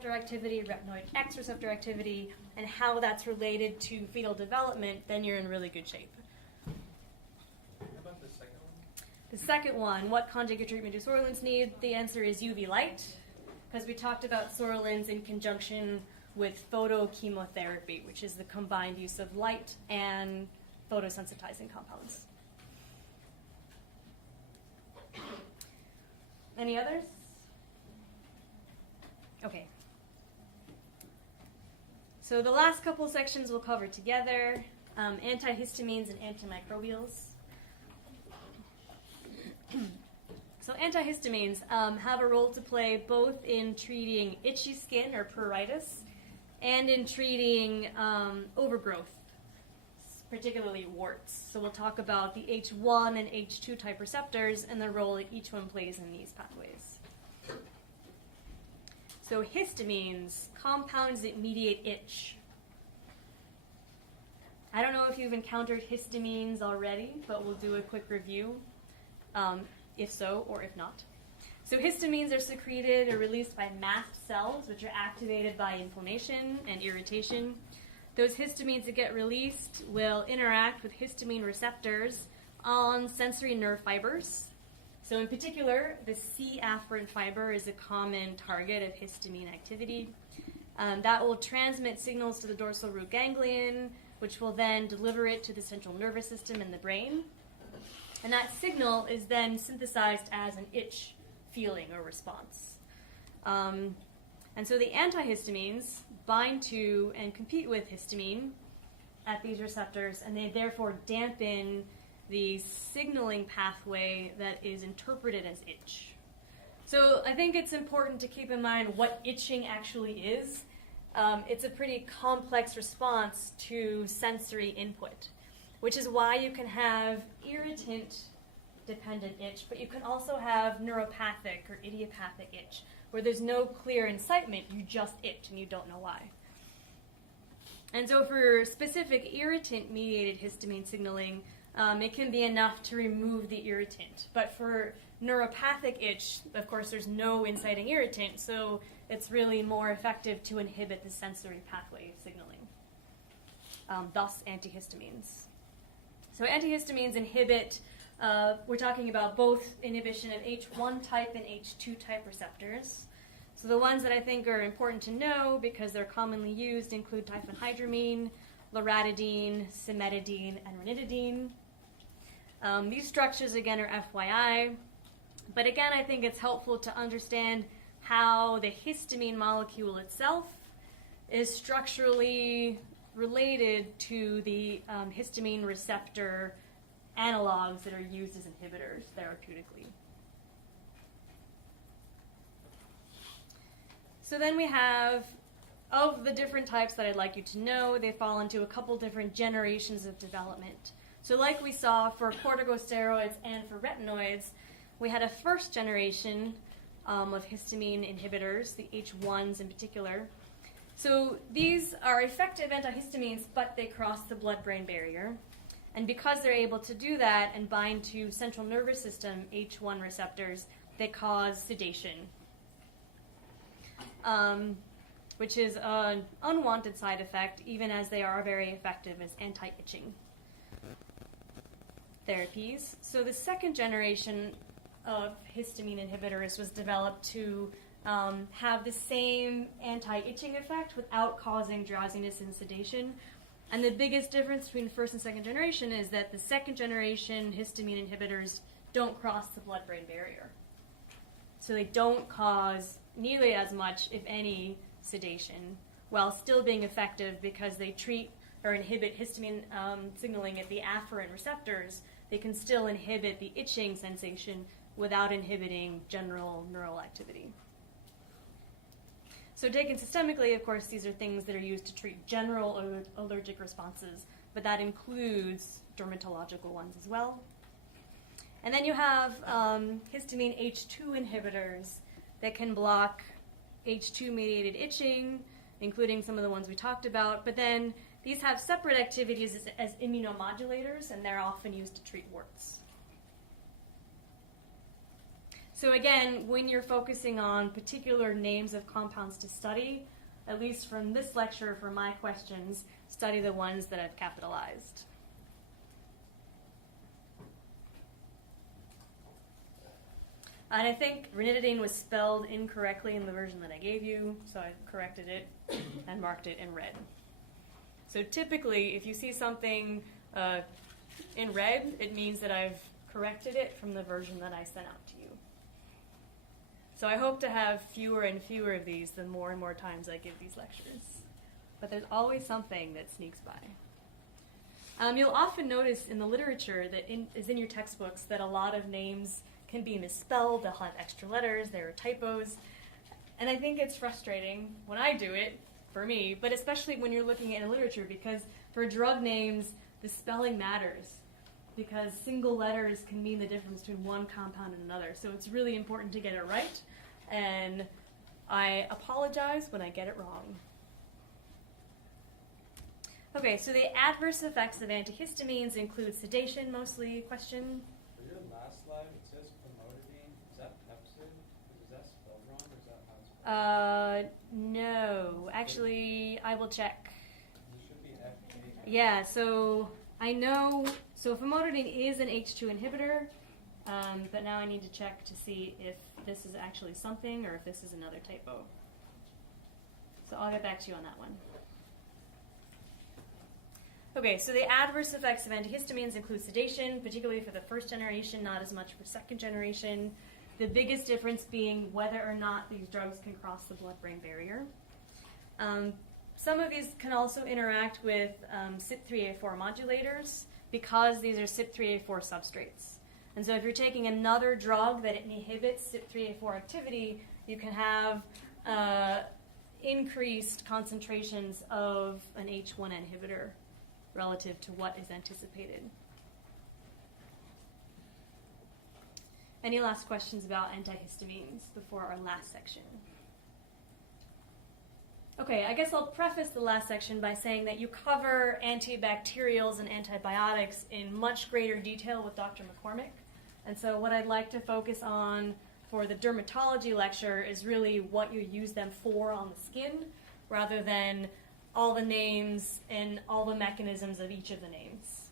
receptor activity, retinoid X receptor activity, and how that's related to fetal development, then you're in really good shape. How about the second one? The second one, what conjugate treatment do sorolins need? The answer is UV light, because we talked about sorolins in conjunction with photochemotherapy, which is the combined use of light and photosensitizing compounds. Any others? Okay. So the last couple sections we'll cover together, antihistamines and antimicrobials. So antihistamines have a role to play both in treating itchy skin or pruritus and in treating overgrowth, particularly warts. So we'll talk about the H1 and H2 type receptors and the role that each one plays in these pathways. So histamines, compounds that mediate itch. I don't know if you've encountered histamines already, but we'll do a quick review, if so or if not. So histamines are secreted or released by mast cells, which are activated by inflammation and irritation. Those histamines that get released will interact with histamine receptors on sensory nerve fibers. So in particular, the C afferent fiber is a common target of histamine activity. That will transmit signals to the dorsal root ganglion, which will then deliver it to the central nervous system in the brain. And that signal is then synthesized as an itch feeling or response. And so the antihistamines bind to and compete with histamine at these receptors, and they therefore dampen the signaling pathway that is interpreted as itch. So I think it's important to keep in mind what itching actually is. It's a pretty complex response to sensory input, which is why you can have irritant-dependent itch, but you can also have neuropathic or idiopathic itch, where there's no clear incitement, you just itch and you don't know why. And so for specific irritant-mediated histamine signaling, it can be enough to remove the irritant. But for neuropathic itch, of course, there's no inciting irritant, so it's really more effective to inhibit the sensory pathway signaling, thus antihistamines. So antihistamines inhibit, we're talking about both inhibition of H1 type and H2 type receptors. So the ones that I think are important to know because they're commonly used include diphenhydramine, loratadine, cimetidine, and ranitidine. These structures, again, are FYI. But again, I think it's helpful to understand how the histamine molecule itself is structurally related to the histamine receptor analogs that are used as inhibitors therapeutically. So then we have, of the different types that I'd like you to know, they fall into a couple different generations of development. So like we saw for corticosteroids and for retinoids, we had a first generation of histamine inhibitors, the H1s in particular. So these are effective antihistamines, but they cross the blood-brain barrier. And because they're able to do that and bind to central nervous system H1 receptors, they cause sedation, which is an unwanted side effect, even as they are very effective as anti-itching therapies. So the second generation of histamine inhibitors was developed to have the same anti-itching effect without causing drowsiness and sedation. And the biggest difference between first and second generation is that the second generation histamine inhibitors don't cross the blood-brain barrier. So they don't cause nearly as much, if any, sedation, while still being effective because they treat or inhibit histamine signaling at the afferent receptors. They can still inhibit the itching sensation without inhibiting general neural activity. So taken systemically, of course, these are things that are used to treat general allergic responses, but that includes dermatological ones as well. And then you have histamine H2 inhibitors that can block H2-mediated itching, including some of the ones we talked about, but then these have separate activities as immunomodulators, and they're often used to treat warts. So again, when you're focusing on particular names of compounds to study, at least from this lecture, for my questions, study the ones that I've capitalized. And I think ranitidine was spelled incorrectly in the version that I gave you, so I corrected it and marked it in red. So typically, if you see something in red, it means that I've corrected it from the version that I sent out to you. So I hope to have fewer and fewer of these the more and more times I give these lectures. But there's always something that sneaks by. You'll often notice in the literature that is in your textbooks that a lot of names can be misspelled, they'll have extra letters, there are typos. And I think it's frustrating when I do it, for me, but especially when you're looking at literature, because for drug names, the spelling matters, because single letters can mean the difference between one compound and another. So it's really important to get it right, and I apologize when I get it wrong. Okay, so the adverse effects of antihistamines include sedation, mostly. Question? For your last slide, it says famotidine. Is that Pepsid? Is that spelled wrong, or is that how it's spelled? No. Actually, I will check. It should be FA. Yeah, so I know, so famotidine is an H2 inhibitor, but now I need to check to see if this is actually something or if this is another typo. So I'll get back to you on that one. Okay, so the adverse effects of antihistamines include sedation, particularly for the first generation, not as much for second generation. The biggest difference being whether or not these drugs can cross the blood-brain barrier. Some of these can also interact with CYP3A4 modulators because these are CYP3A4 substrates. And so if you're taking another drug that inhibits CYP3A4 activity, you can have increased concentrations of an H1 inhibitor relative to what is anticipated. Any last questions about antihistamines before our last section? Okay, I guess I'll preface the last section by saying that you cover antibacterials and antibiotics in much greater detail with Dr. McCormick. And so what I'd like to focus on for the dermatology lecture is really what you use them for on the skin, rather than all the names and all the mechanisms of each of the names.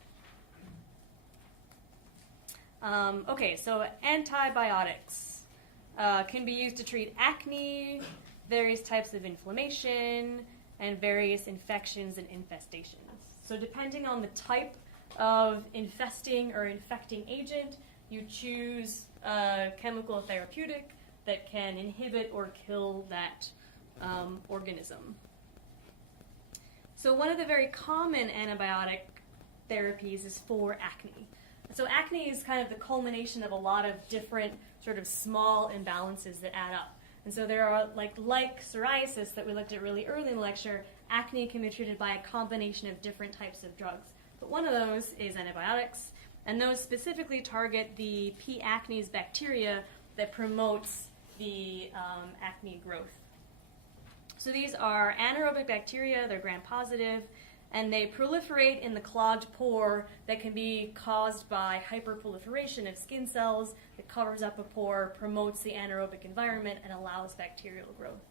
Okay, so antibiotics can be used to treat acne, various types of inflammation, and various infections and infestations. So depending on the type of infesting or infecting agent, you choose a chemical therapeutic that can inhibit or kill that organism. So one of the very common antibiotic therapies is for acne. So acne is kind of the culmination of a lot of different sort of small imbalances that add up. And so there are, like psoriasis that we looked at really early in the lecture, acne can be treated by a combination of different types of drugs. But one of those is antibiotics, and those specifically target the P. acnes bacteria that promotes the acne growth. So these are anaerobic bacteria, they're gram-positive, and they proliferate in the clogged pore that can be caused by hyperproliferation of skin cells that covers up a pore, promotes the anaerobic environment, and allows bacterial growth.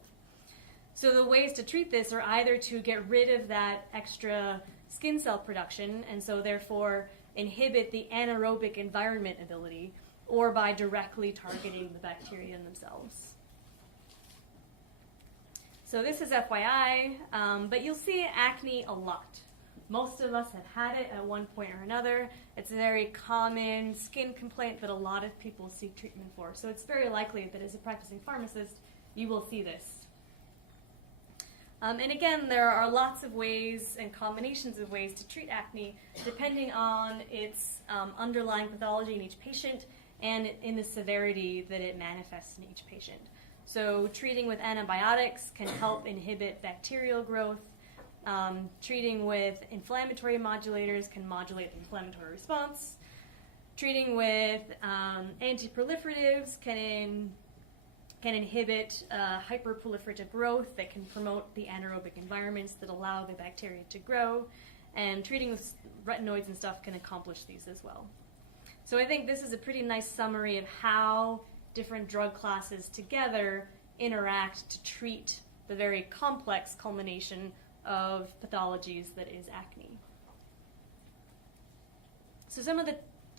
So the ways to treat this are either to get rid of that extra skin cell production, and so therefore inhibit the anaerobic environment ability, or by directly targeting the bacteria in themselves. So this is FYI, but you'll see acne a lot. Most of us have had it at one point or another. It's a very common skin complaint that a lot of people seek treatment for. So it's very likely that as a practicing pharmacist, you will see this. And again, there are lots of ways and combinations of ways to treat acne depending on its underlying pathology in each patient and in the severity that it manifests in each patient. So treating with antibiotics can help inhibit bacterial growth. Treating with inflammatory modulators can modulate the inflammatory response. Treating with antiproliferatives can inhibit hyperproliferative growth that can promote the anaerobic environments that allow the bacteria to grow. And treating with retinoids and stuff can accomplish these as well. So I think this is a pretty nice summary of how different drug classes together interact to treat the very complex culmination of pathologies that is acne. So some of the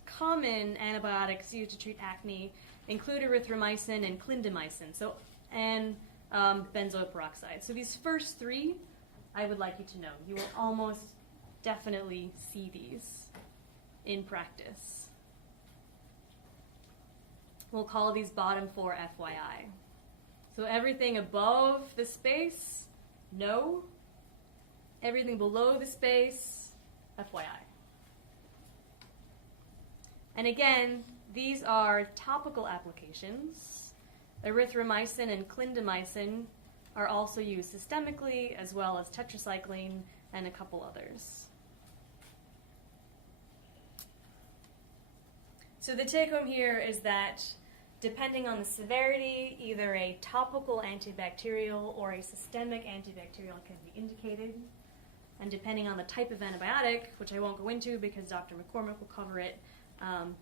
common antibiotics used to treat acne include erythromycin and clindamycin, and benzoyl peroxide. So these first three, I would like you to know. You will almost definitely see these in practice. We'll call these bottom four FYI. So everything above the space, no. Everything below the space, FYI. And again, these are topical applications. Erythromycin and clindamycin are also used systemically, as well as tetracycline and a couple others. So the take home here is that depending on the severity, either a topical antibacterial or a systemic antibacterial can be indicated. And depending on the type of antibiotic, which I won't go into because Dr. McCormick will cover it,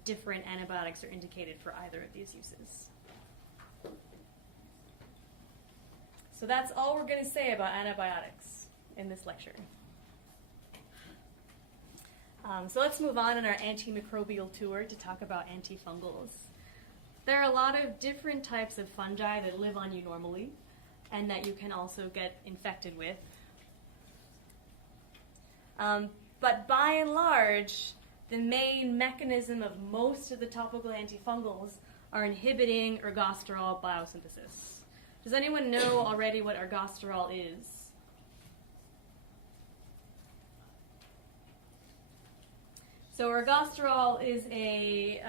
different antibiotics are indicated for either of these uses. So that's all we're going to say about antibiotics in this lecture. So let's move on our antimicrobial tour to talk about antifungals. There are a lot of different types of fungi that live on you normally and that you can also get infected with. But by and large, the main mechanism of most of the topical antifungals are inhibiting ergosterol biosynthesis. Does anyone know already what ergosterol is? So ergosterol is a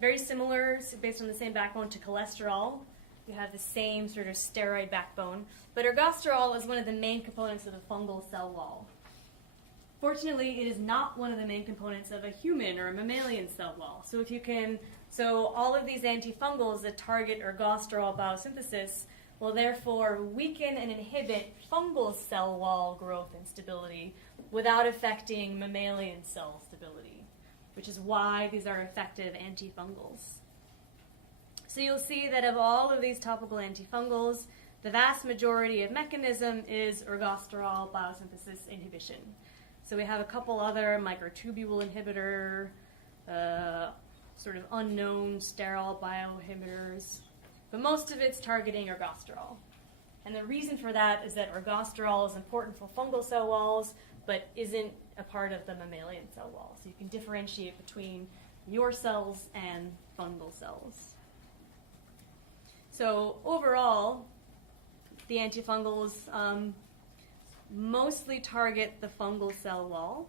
very similar, based on the same backbone to cholesterol. You have the same sort of steroid backbone. But ergosterol is one of the main components of the fungal cell wall. Fortunately, it is not one of the main components of a human or a mammalian cell wall. So all of these antifungals that target ergosterol biosynthesis will therefore weaken and inhibit fungal cell wall growth and stability without affecting mammalian cell stability, which is why these are effective antifungals. So you'll see that of all of these topical antifungals, the vast majority of mechanism is ergosterol biosynthesis inhibition. So we have a couple other microtubule inhibitor, sort of unknown sterile bioinhibitors, but most of it's targeting ergosterol. And the reason for that is that ergosterol is important for fungal cell walls, but isn't a part of the mammalian cell wall. So you can differentiate between your cells and fungal cells. So overall, the antifungals mostly target the fungal cell wall.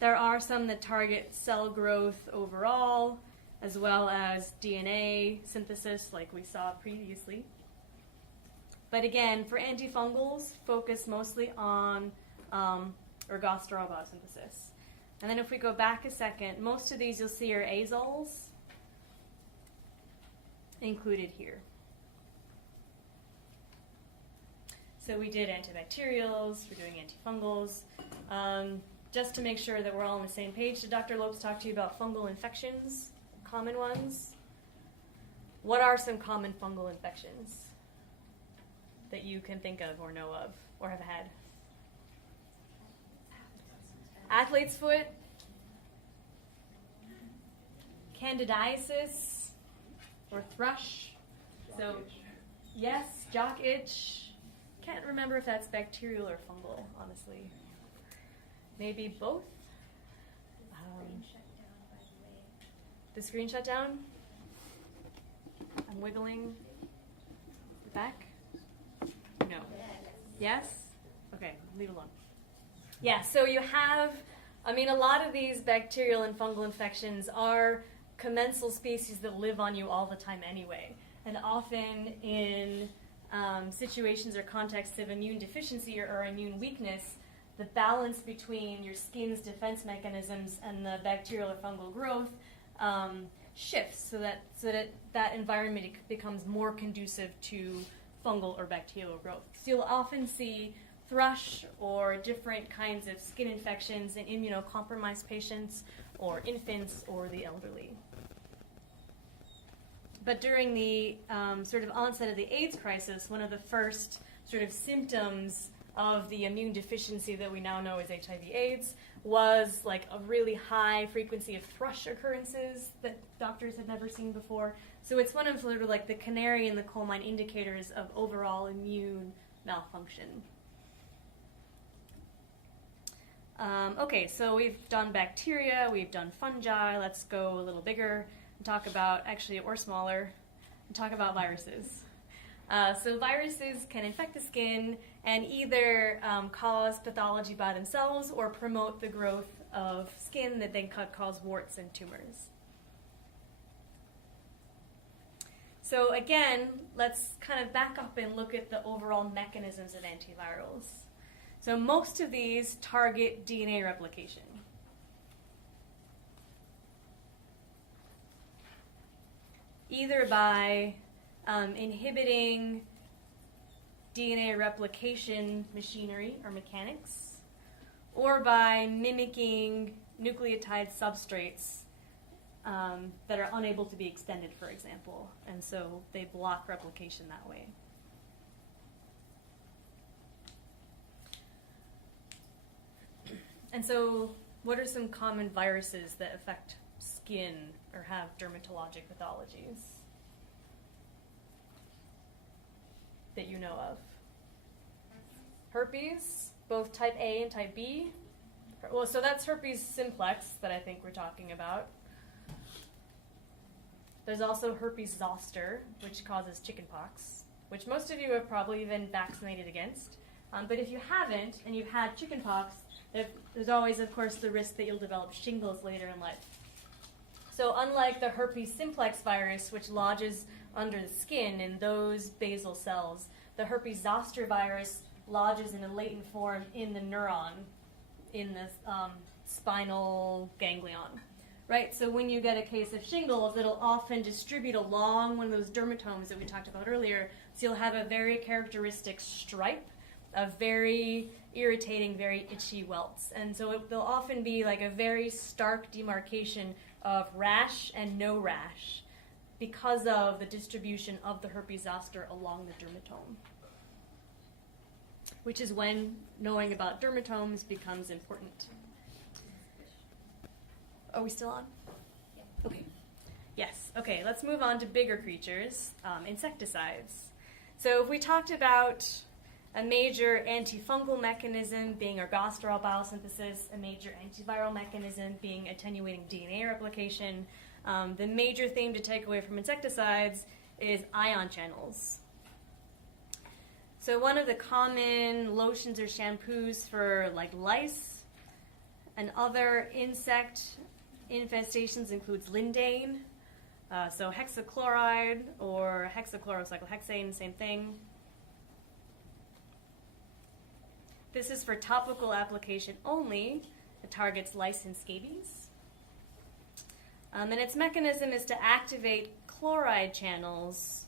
There are some that target cell growth overall, as well as DNA synthesis like we saw previously. But again, for antifungals, focus mostly on ergosterol biosynthesis. And then if we go back a second, most of these you'll see are azoles included here. So we did antibacterials, we're doing antifungals. Just to make sure that we're all on the same page, did Dr. Lopes talk to you about fungal infections, common ones? What are some common fungal infections that you can think of or know of or have had? Athlete's foot, candidiasis, or thrush. So, yes, jock itch. Can't remember if that's bacterial or fungal, honestly. Maybe both. The screen shut down. I'm wiggling back. No. Yes? Okay, leave it alone. Yeah, so you have, a lot of these bacterial and fungal infections are commensal species that live on you all the time anyway. And often in situations or contexts of immune deficiency or immune weakness, the balance between your skin's defense mechanisms and the bacterial or fungal growth shifts so that environment becomes more conducive to fungal or bacterial growth. So you'll often see thrush or different kinds of skin infections in immunocompromised patients or infants or the elderly. But during the sort of onset of the AIDS crisis, one of the first sort of symptoms of the immune deficiency that we now know as HIV/AIDS was like a really high frequency of thrush occurrences that doctors had never seen before. So it's one of sort of like the canary in the coal mine indicators of overall immune malfunction. Okay, so we've done bacteria, we've done fungi. Let's go a little bigger and talk about, actually, or smaller, and talk about viruses. So viruses can infect the skin and either cause pathology by themselves or promote the growth of skin that then could cause warts and tumors. So again, let's kind of back up and look at the overall mechanisms of antivirals. So most of these target DNA replication. Either by inhibiting DNA replication machinery or mechanics, or by mimicking nucleotide substrates that are unable to be extended, for example, and so they block replication that way. And so what are some common viruses that affect skin or have dermatologic pathologies that you know of? Herpes, both type A and type B. Well, so that's herpes simplex that I think we're talking about. There's also herpes zoster, which causes chickenpox, which most of you have probably been vaccinated against. But if you haven't and you've had chickenpox, there's always, of course, the risk that you'll develop shingles later in life. So unlike the herpes simplex virus, which lodges under the skin in those basal cells, the herpes zoster virus lodges in a latent form in the neuron, in the spinal ganglion. Right? So when you get a case of shingles, it'll often distribute along one of those dermatomes that we talked about earlier. So you'll have a very characteristic stripe of very irritating, very itchy welts. And so there'll often be like a very stark demarcation of rash and no rash because of the distribution of the herpes zoster along the dermatome, which is when knowing about dermatomes becomes important. Are we still on? Yeah. Okay. Yes. Okay, let's move on to bigger creatures, insecticides. So if we talked about a major antifungal mechanism being ergosterol biosynthesis, a major antiviral mechanism being attenuating DNA replication, the major theme to take away from insecticides is ion channels. So one of the common lotions or shampoos for like lice and other insect infestations includes lindane, so hexachloride or hexachlorocyclohexane, same thing. This is for topical application only. It targets lice and scabies. And its mechanism is to activate chloride channels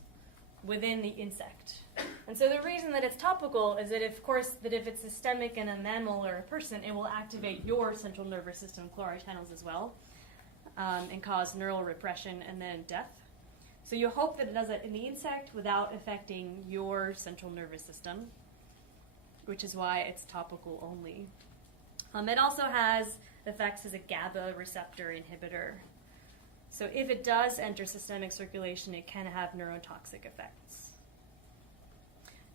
within the insect. And so the reason that it's topical is that, of course, that if it's systemic in a mammal or a person, it will activate your central nervous system chloride channels as well, and cause neural repression and then death. So you hope that it does it in the insect without affecting your central nervous system, which is why it's topical only. It also has effects as a GABA receptor inhibitor. So if it does enter systemic circulation, it can have neurotoxic effects.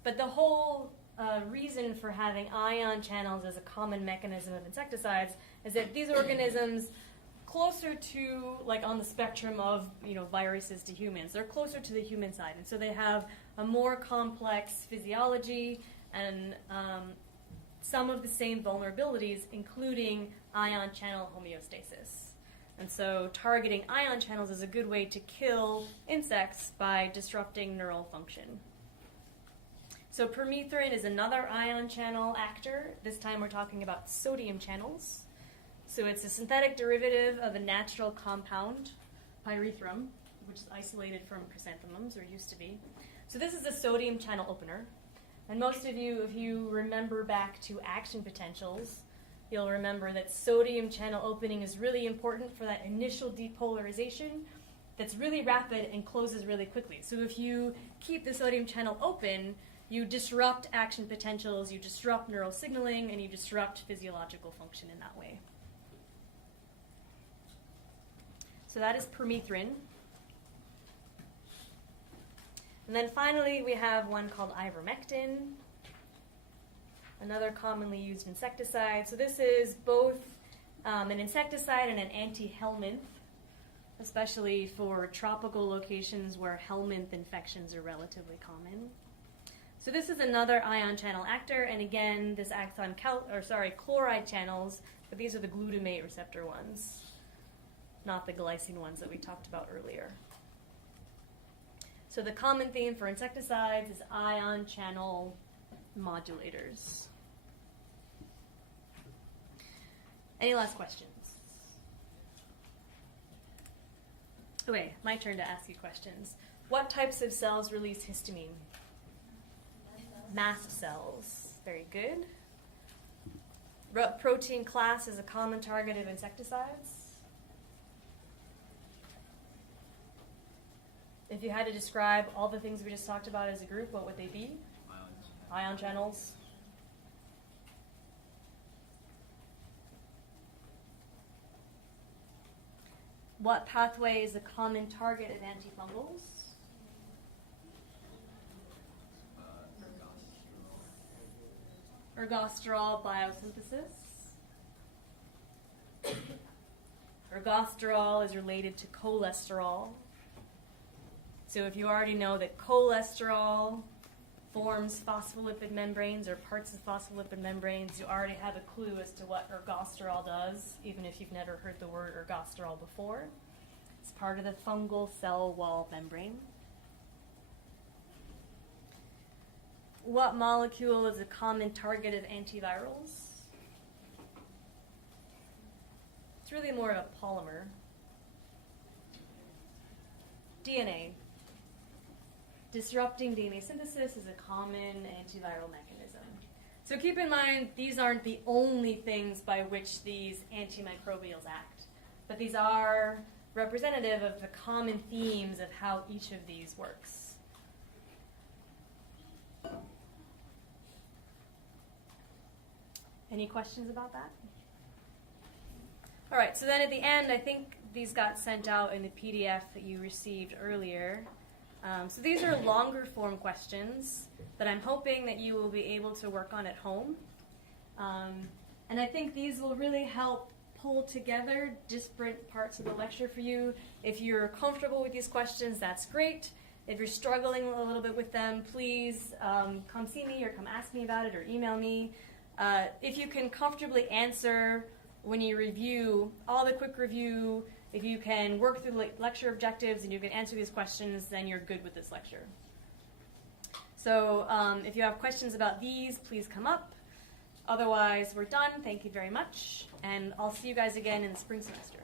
But the whole reason for having ion channels as a common mechanism of insecticides is that these organisms, closer to, like on the spectrum of, viruses to humans, they're closer to the human side. And so they have a more complex physiology and some of the same vulnerabilities, including ion channel homeostasis. And so targeting ion channels is a good way to kill insects by disrupting neural function. So permethrin is another ion channel actor. This time we're talking about sodium channels. So it's a synthetic derivative of a natural compound, pyrethrum, which is isolated from chrysanthemums, or used to be. So this is a sodium channel opener. And most of you, if you remember back to action potentials, you'll remember that sodium channel opening is really important for that initial depolarization that's really rapid and closes really quickly. So if you keep the sodium channel open, you disrupt action potentials, you disrupt neural signaling, and you disrupt physiological function in that way. So that is permethrin. And then finally, we have one called ivermectin, another commonly used insecticide. So this is both an insecticide and an anti-helminth, especially for tropical locations where helminth infections are relatively common. So this is another ion channel actor, and again, this acts on chloride channels, but these are the glutamate receptor ones, not the glycine ones that we talked about earlier. So the common theme for insecticides is ion channel modulators. Any last questions? Okay, my turn to ask you questions. What types of cells release histamine? Mast cells. Very good. Protein class is a common target of insecticides. If you had to describe all the things we just talked about as a group, what would they be? Ion channels. What pathway is a common target of antifungals? Ergosterol biosynthesis. Ergosterol is related to cholesterol. So if you already know that cholesterol forms phospholipid membranes or parts of phospholipid membranes, you already have a clue as to what ergosterol does, even if you've never heard the word ergosterol before. It's part of the fungal cell wall membrane. What molecule is a common target of antivirals? It's really more of a polymer. DNA. Disrupting DNA synthesis is a common antiviral mechanism. So keep in mind, these aren't the only things by which these antimicrobials act, but these are representative of the common themes of how each of these works. Any questions about that? All right, so then at the end, I think these got sent out in the PDF that you received earlier. So these are longer form questions that I'm hoping that you will be able to work on at home. And I think these will really help pull together disparate parts of the lecture for you. If you're comfortable with these questions, that's great. If you're struggling a little bit with them, please come see me or come ask me about it or email me. If you can comfortably answer when you review, all the quick review, if you can work through the lecture objectives and you can answer these questions, then you're good with this lecture. So if you have questions about these, please come up. Otherwise, we're done. Thank you very much. And I'll see you guys again in the spring semester.